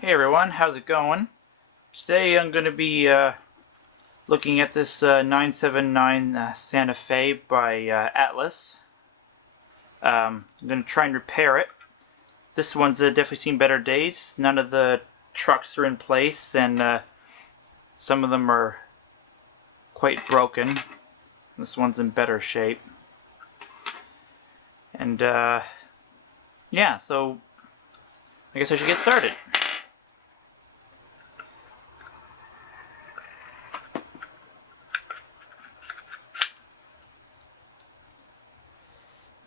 Hey everyone, how's it going? Today I'm going to be looking at this 979 Santa Fe by Atlas. I'm going to try and repair it. This one's definitely seen better days. None of the trucks are in place, and some of them are quite broken. This one's in better shape. And yeah, so I guess I should get started.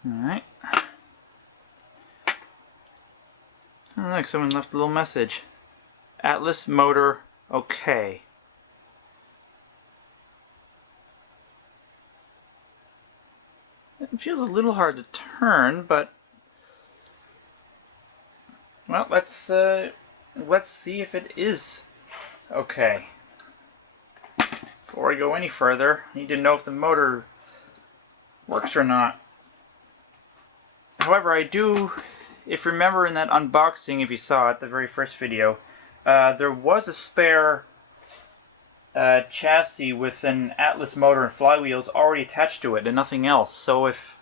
Alright. Oh, look, someone left a little message. Atlas motor, okay. It feels a little hard to turn, but well, let's see if it is okay. Before I go any further, I need to know if the motor works or not. However, I do, if you remember in that unboxing, if you saw it, the very first video, there was a spare chassis with an Atlas motor and flywheels already attached to it and nothing else. So if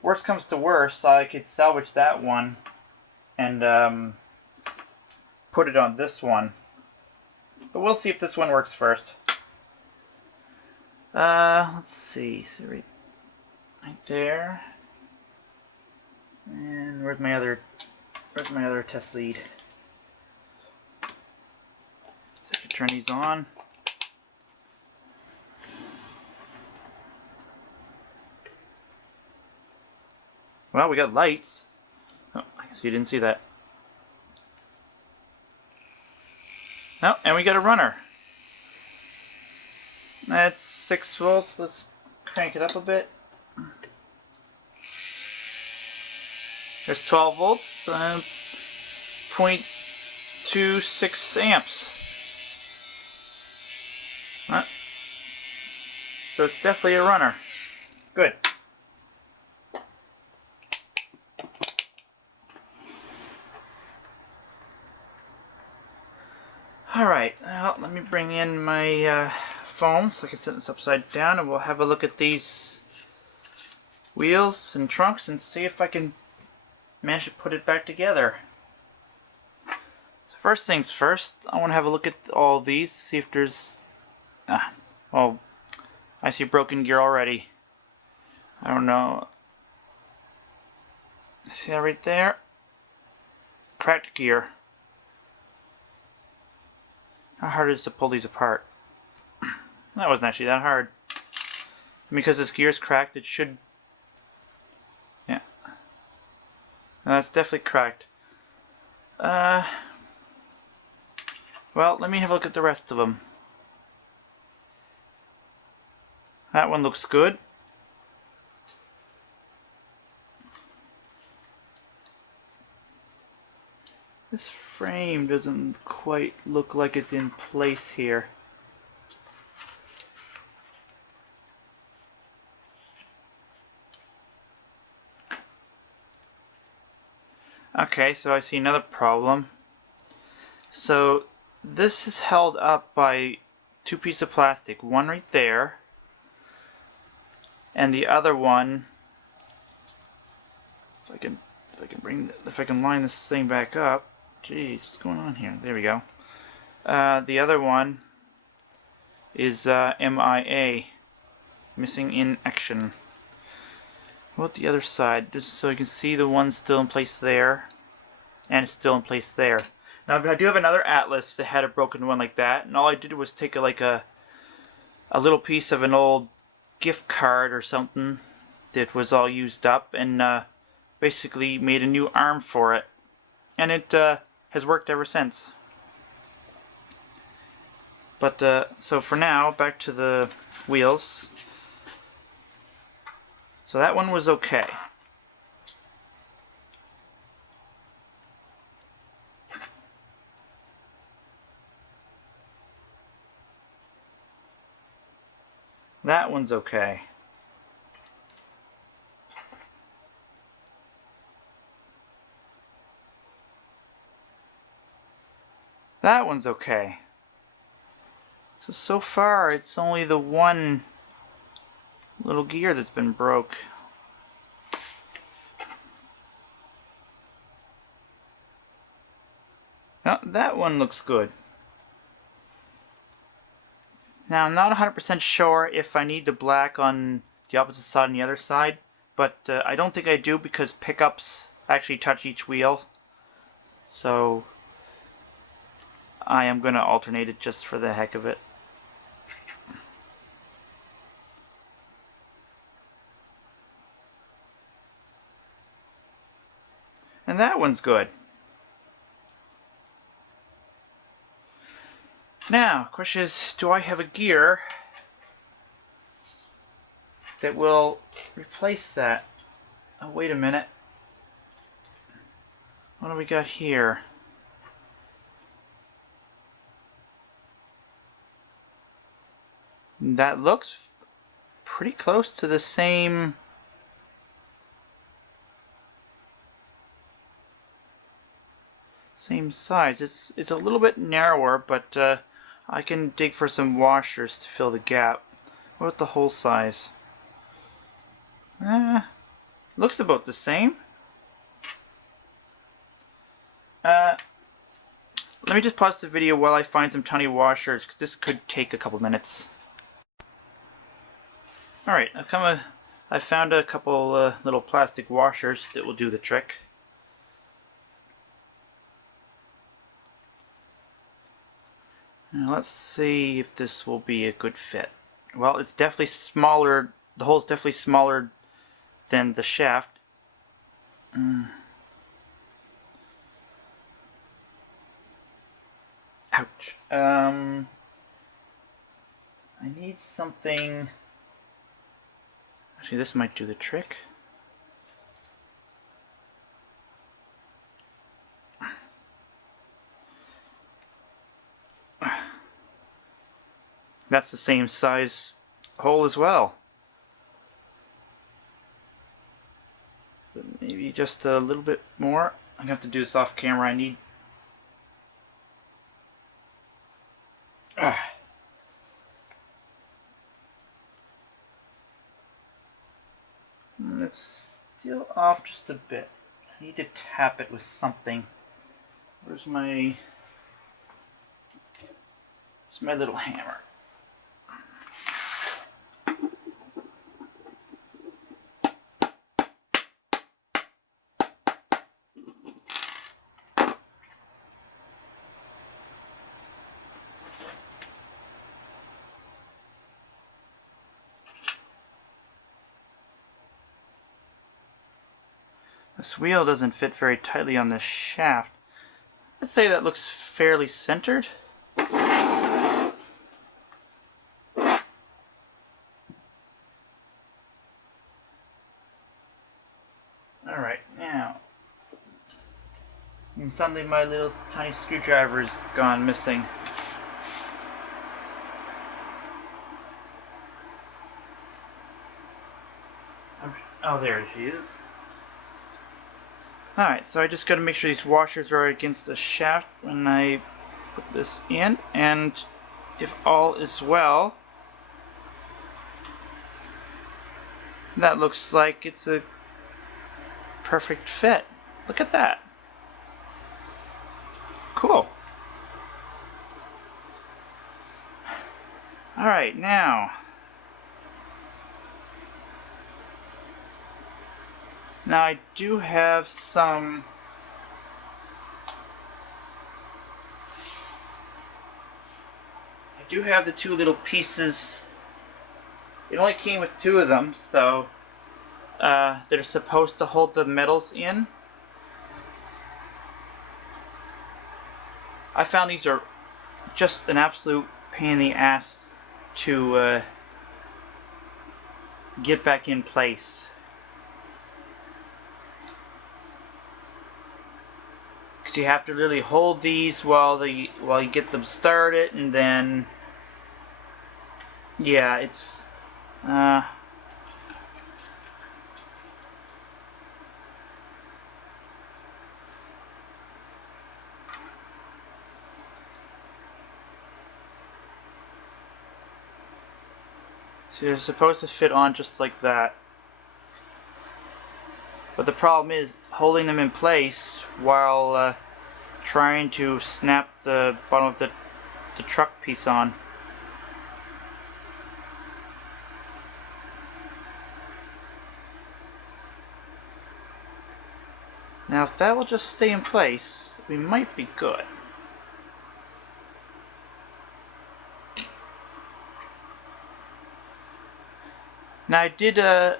worst comes to worst, I could salvage that one and put it on this one. But we'll see if this one works first. Let's see. So right there. And where's my other test lead? So I can turn these on. Well, we got lights. Oh, I guess you didn't see that. Oh, and we got a runner. That's 6 volts. Let's crank it up a bit. There's 12 volts, 0.26 amps. So it's definitely a runner. Good. Alright, let me bring in my phone so I can set this upside down, and we'll have a look at these wheels and trunks and see if I can manage to put it back together. So first things first, I want to have a look at all these, see if there's... well, I see broken gear already. I don't know. See that right there? Cracked gear. How hard is it to pull these apart? That wasn't actually that hard. And because this gear's cracked, it should... yeah. No, that's definitely cracked. Well, let me have a look at the rest of them. That one looks good. This frame doesn't quite look like it's in place here. Okay, so I see another problem. So this is held up by 2 pieces of plastic, one right there, and the other one, if I can line this thing back up. Jeez, what's going on here? There we go. The other one is MIA, missing in action. What about the other side? Just so you can see the one's still in place there, and it's still in place there. Now I do have another Atlas that had a broken one like that, and all I did was take a little piece of an old gift card or something that was all used up, and basically made a new arm for it, and it has worked ever since. But so for now, back to the wheels. So that one was okay. That one's okay. That one's okay. So far it's only the one little gear that's been broke. Now, that one looks good. Now, I'm not 100% sure if I need the black on the opposite side and the other side, but I don't think I do because pickups actually touch each wheel. So, I am going to alternate it just for the heck of it. And that one's good. Now, question is, do I have a gear that will replace that? Oh, wait a minute. What do we got here? That looks pretty close to the same size. It's a little bit narrower, but I can dig for some washers to fill the gap. What about the hole size? Looks about the same. Let me just pause the video while I find some tiny washers, because this could take a couple minutes. Alright, I found a couple little plastic washers that will do the trick. Now let's see if this will be a good fit. Well, it's definitely smaller. The hole's definitely smaller than the shaft. Ouch. I need something. Actually, this might do the trick. That's the same size hole as well. But maybe just a little bit more. I'm gonna have to do this off camera. I need. It's still off just a bit. I need to tap it with something. Where's my little hammer? This wheel doesn't fit very tightly on this shaft. Let's say that looks fairly centered. Alright, now. And suddenly my little tiny screwdriver's gone missing. Oh, there she is. Alright, so I just gotta make sure these washers are against the shaft when I put this in, and if all is well, that looks like it's a perfect fit. Look at that. Cool. Alright, now I do have some the two little pieces. It only came with two of them, so they're supposed to hold the metals in. I found these are just an absolute pain in the ass to get back in place. Because you have to really hold these while you get them started, and then yeah, it's So they're supposed to fit on just like that. But the problem is holding them in place while trying to snap the bottom of the truck piece on. Now if that will just stay in place, we might be good. Now I did a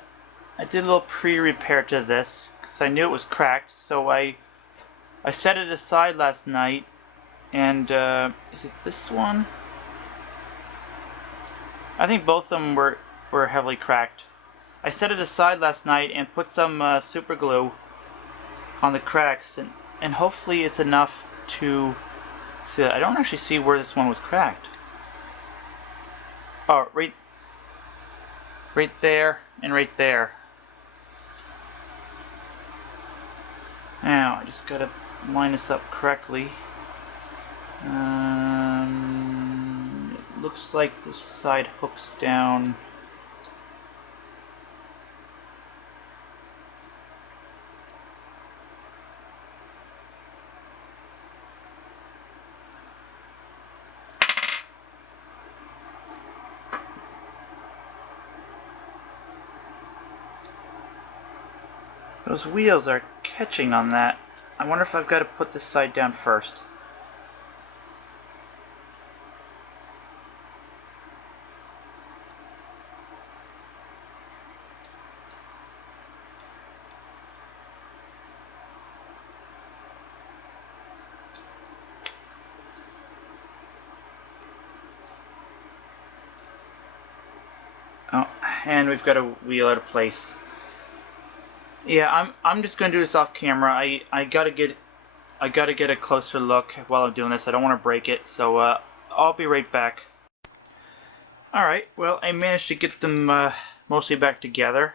little pre-repair to this because I knew it was cracked, so I set it aside last night, and is it this one? I think both of them were heavily cracked. I set it aside last night and put some super glue on the cracks, and hopefully it's enough to see that. I don't actually see where this one was cracked. Oh, right there and right there. Now I just gotta line this up correctly. It looks like this side hooks down. Those wheels are catching on that. I wonder if I've got to put this side down first. Oh, and we've got a wheel out of place. Yeah, I'm just gonna do this off camera. I gotta get a closer look while I'm doing this. I don't want to break it, so I'll be right back. All right, well I managed to get them mostly back together.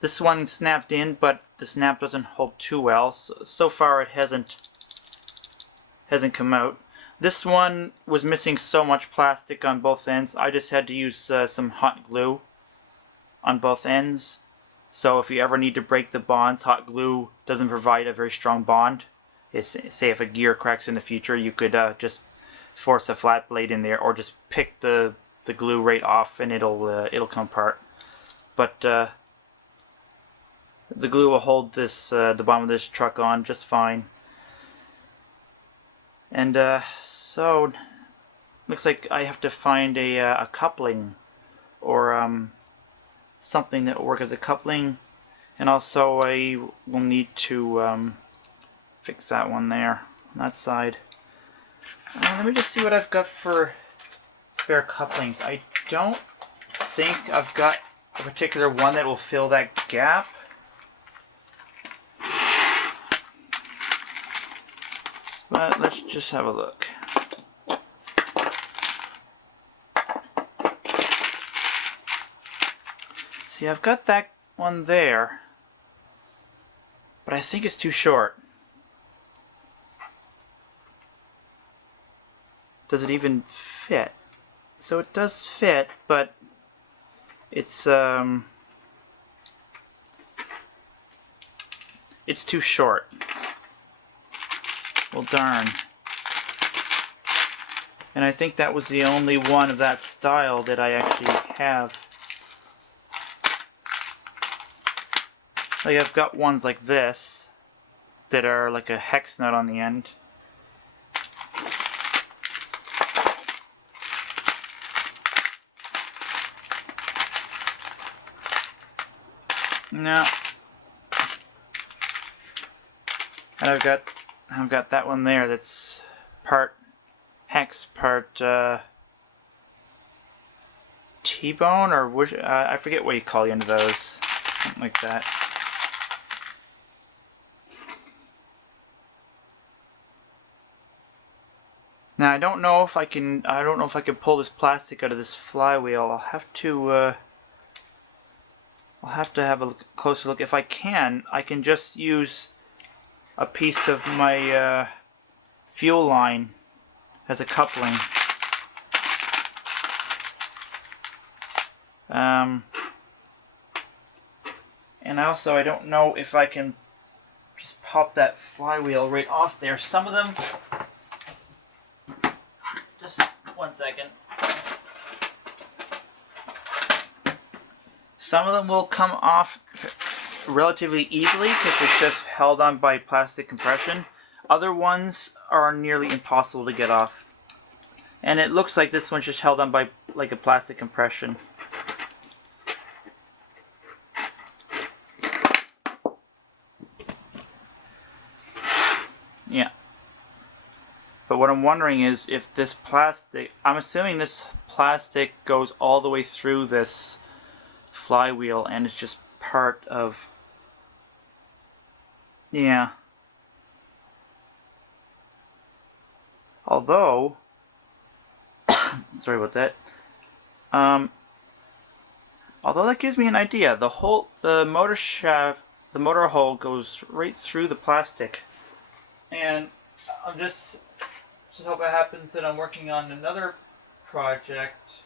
This one snapped in, but the snap doesn't hold too well. So far it hasn't come out. This one was missing so much plastic on both ends. I just had to use some hot glue on both ends. So if you ever need to break the bonds, hot glue doesn't provide a very strong bond. Say if a gear cracks in the future, you could just force a flat blade in there, or just pick the glue right off, and it'll come apart. But the glue will hold this the bottom of this truck on just fine. And so looks like I have to find a coupling, or something that will work as a coupling, and also I will need to fix that one there on that side. Let me just see what I've got for spare couplings. I don't think I've got a particular one that will fill that gap. But let's just have a look. See, I've got that one there, but I think it's too short. Does it even fit? So it does fit, but it's too short. Well, darn. And I think that was the only one of that style that I actually have. Like, I've got ones like this that are like a hex nut on the end. No. And I've got that one there that's part hex, part T-bone, or I forget what you call the end of those. Something like that. Now I don't know if I can pull this plastic out of this flywheel. I'll have to have a closer look. If I can just use a piece of my fuel line as a coupling. And also, I don't know if I can just pop that flywheel right off there. Some of them, just 1 second. Some of them will come off relatively easily because it's just held on by plastic compression. Other ones are nearly impossible to get off. And it looks like this one's just held on by like a plastic compression. Yeah. But what I'm wondering is if this plastic, I'm assuming this plastic goes all the way through this flywheel and it's just part of, yeah. Although, sorry about that. Although that gives me an idea. The motor shaft, the motor hole goes right through the plastic. And I'm just hope it happens that I'm working on another project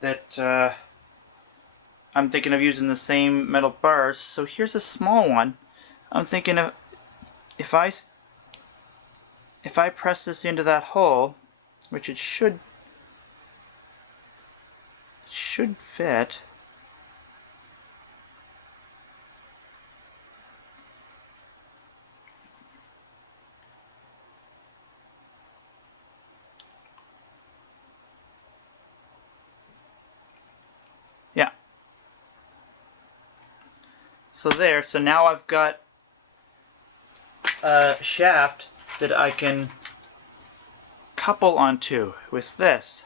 that I'm thinking of using the same metal bars. So here's a small one. I'm thinking of if I press this into that hole, which it should fit. Yeah. So there, so now I've got a shaft that I can couple onto with this.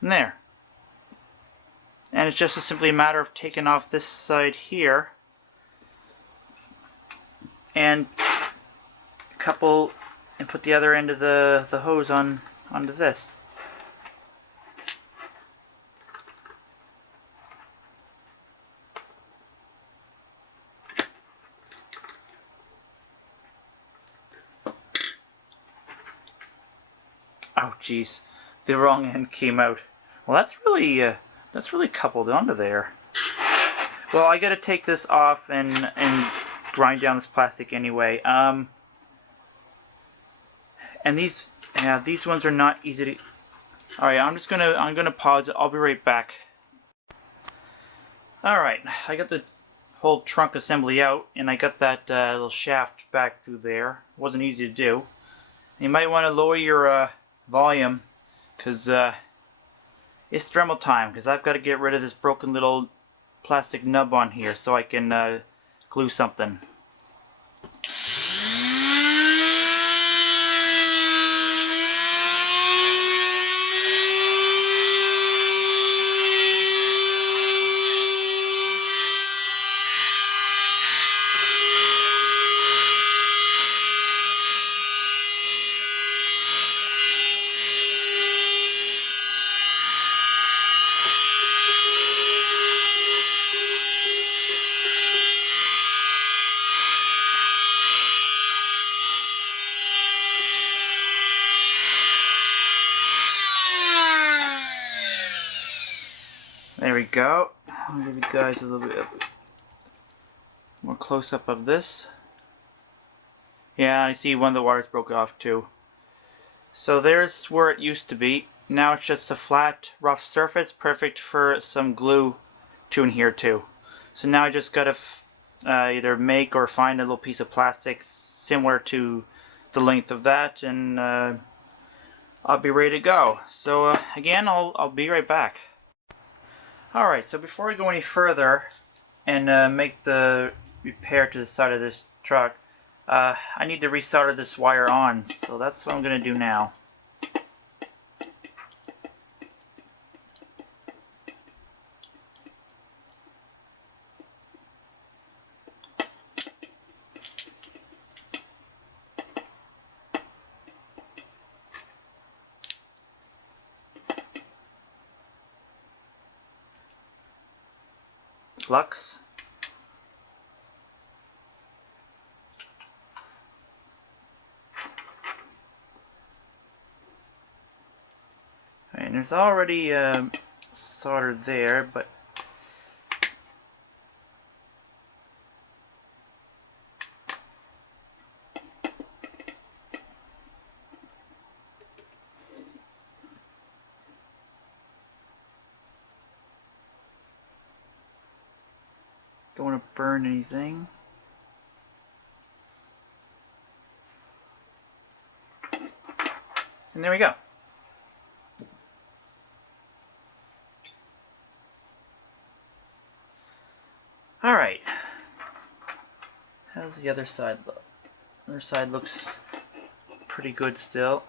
And there. And it's just simply a matter of taking off this side here and couple and put the other end of the hose onto this. Oh jeez, the wrong end came out. Well, that's really coupled onto there. Well, I gotta take this off and grind down this plastic anyway. And these ones are not easy to. All right, I'm gonna pause it. I'll be right back. All right, I got the whole trunk assembly out, and I got that little shaft back through there. It wasn't easy to do. You might want to lower your volume, because it's Dremel time, because I've got to get rid of this broken little plastic nub on here so I can glue something. There we go. I'll give you guys a little bit more close-up of this. Yeah, I see one of the wires broke off too. So there's where it used to be. Now it's just a flat, rough surface, perfect for some glue to adhere to. So now I just gotta either make or find a little piece of plastic similar to the length of that, and I'll be ready to go. So again, I'll be right back. Alright, so before we go any further and make the repair to the side of this truck, I need to resolder this wire on, so that's what I'm going to do now. Flux. and there's already solder there, but don't want to burn anything. And there we go. Alright. How's the other side look? The other side looks pretty good still.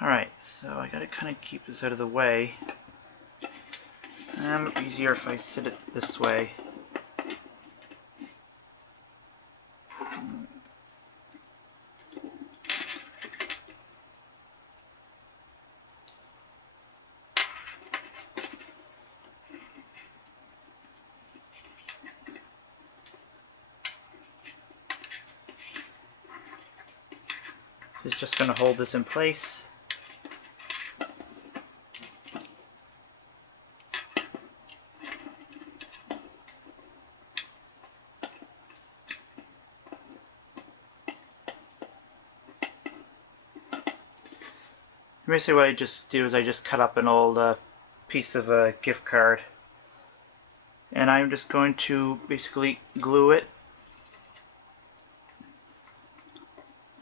Alright, so I gotta kind of keep this out of the way. It might be easier if I sit it this way. It's just going to hold this in place. Basically what I just do is I just cut up an old piece of a gift card, and I'm just going to basically glue it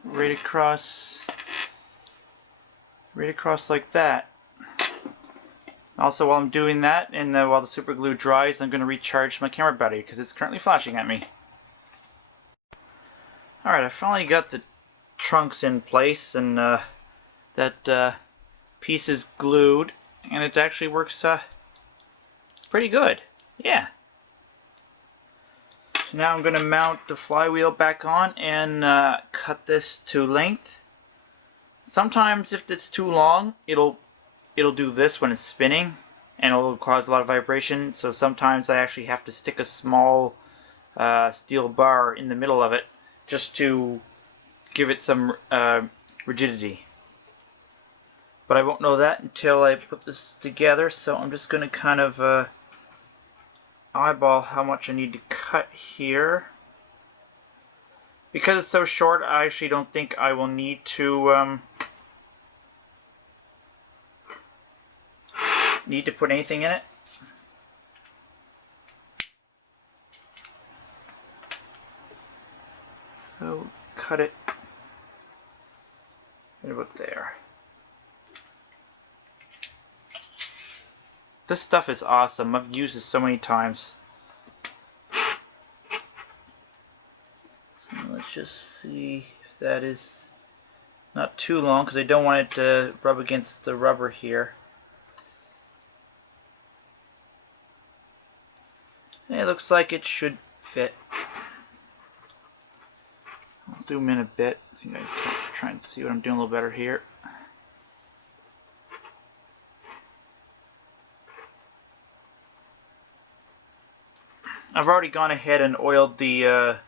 right across like that. Also, while I'm doing that, and while the super glue dries, I'm going to recharge my camera battery because it's currently flashing at me. Alright, I finally got the trunks in place, and that piece is glued, and it actually works pretty good. Yeah. So now I'm going to mount the flywheel back on and cut this to length. Sometimes if it's too long, it'll do this when it's spinning, and it'll cause a lot of vibration. So sometimes I actually have to stick a small steel bar in the middle of it just to give it some rigidity. But I won't know that until I put this together, so I'm just going to kind of eyeball how much I need to cut here. Because it's so short, I actually don't think I will need to put anything in it. So cut it right about there. This stuff is awesome. I've used this so many times. So let's just see if that is not too long, because I don't want it to rub against the rubber here. It looks like it should fit. I'll zoom in a bit so you guys can try and see what I'm doing a little better here. I've already gone ahead and oiled the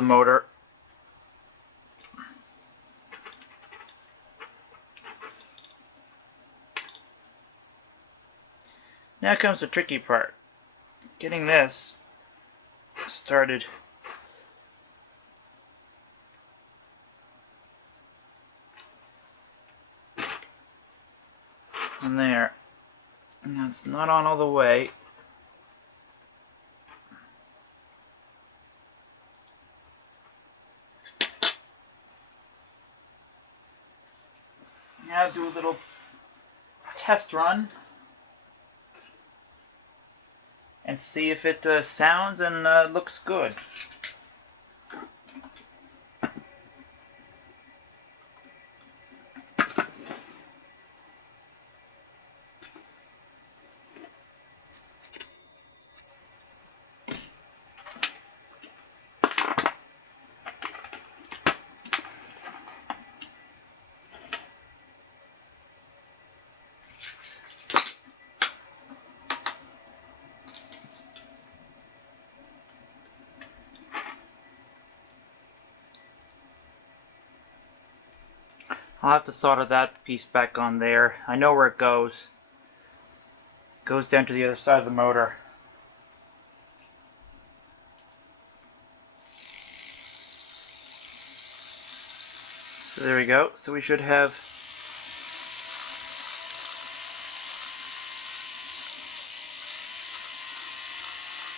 motor. Now comes the tricky part. Getting this started. And there. Now it's not on all the way. Now do a little test run and see if it sounds and looks good. I'll have to solder that piece back on there. I know where it goes. It goes down to the other side of the motor. So there we go. So we should have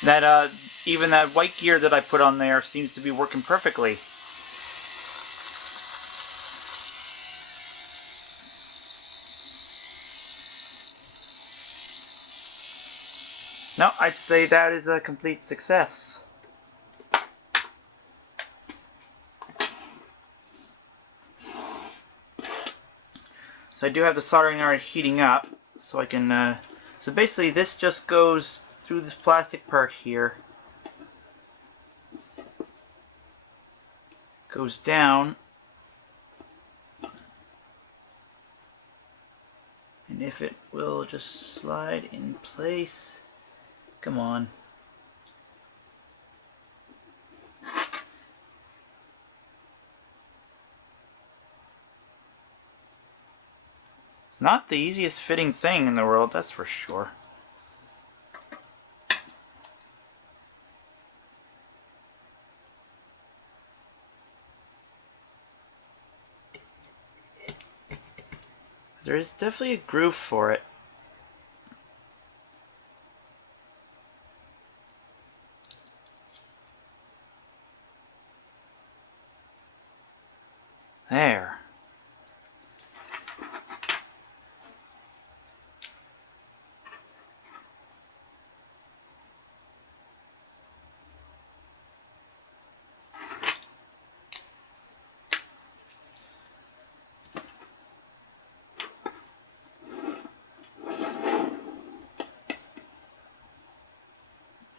that even that white gear that I put on there seems to be working perfectly. No, I'd say that is a complete success. So I do have the soldering iron heating up, so I can, so basically this just goes through this plastic part here, goes down, and if it will just slide in place, come on. It's not the easiest fitting thing in the world, that's for sure. There is definitely a groove for it. There.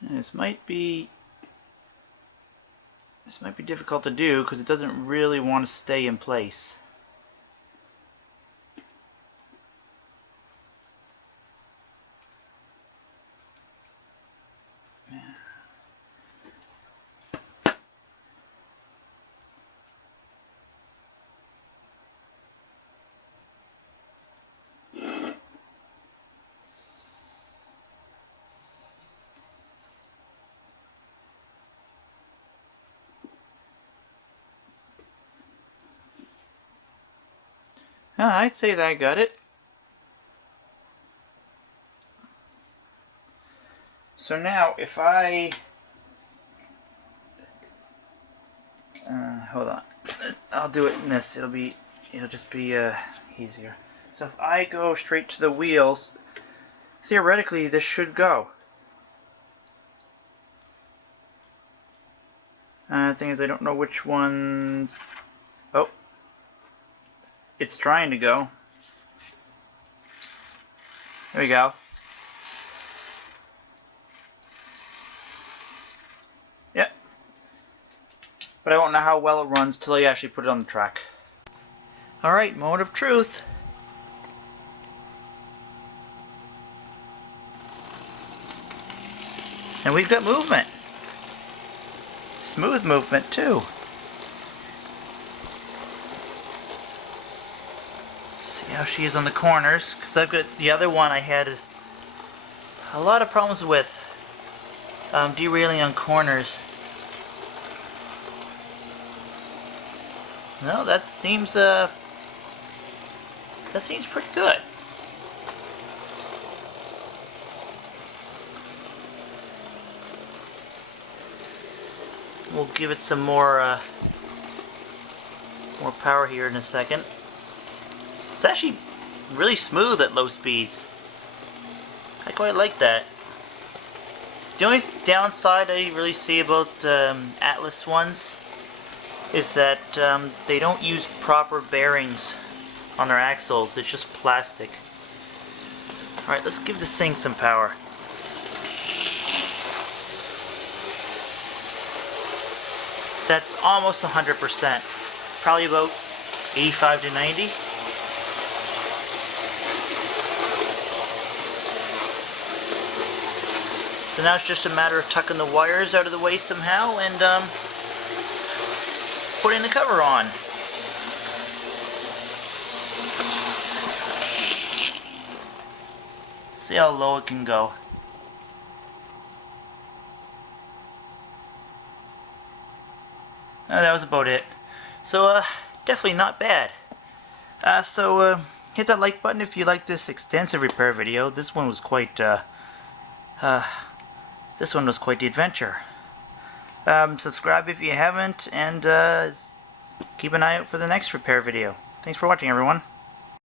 And this might be difficult to do because it doesn't really want to stay in place. I'd say that I got it. So now if I hold on, I'll do it in this. It'll just be easier. So if I go straight to the wheels, theoretically this should go. The thing is, I don't know which ones. Oh, it's trying to go. There we go. Yep. But I won't know how well it runs till I actually put it on the track. Alright, moment of truth. And we've got movement. Smooth movement too. See how she is on the corners, because I've got the other one I had a lot of problems with derailing on corners. No, that seems pretty good. We'll give it some more power here in a second. It's actually really smooth at low speeds. I quite like that. The only downside I really see about Atlas ones is that they don't use proper bearings on their axles. It's just plastic. Alright, let's give this thing some power. That's almost 100%. Probably about 85 to 90. So now it's just a matter of tucking the wires out of the way somehow and putting the cover on. See how low it can go. That was about it. So, definitely not bad. Hit that like button if you like this extensive repair video. This one was quite the adventure. Subscribe if you haven't, and keep an eye out for the next repair video. Thanks for watching, everyone.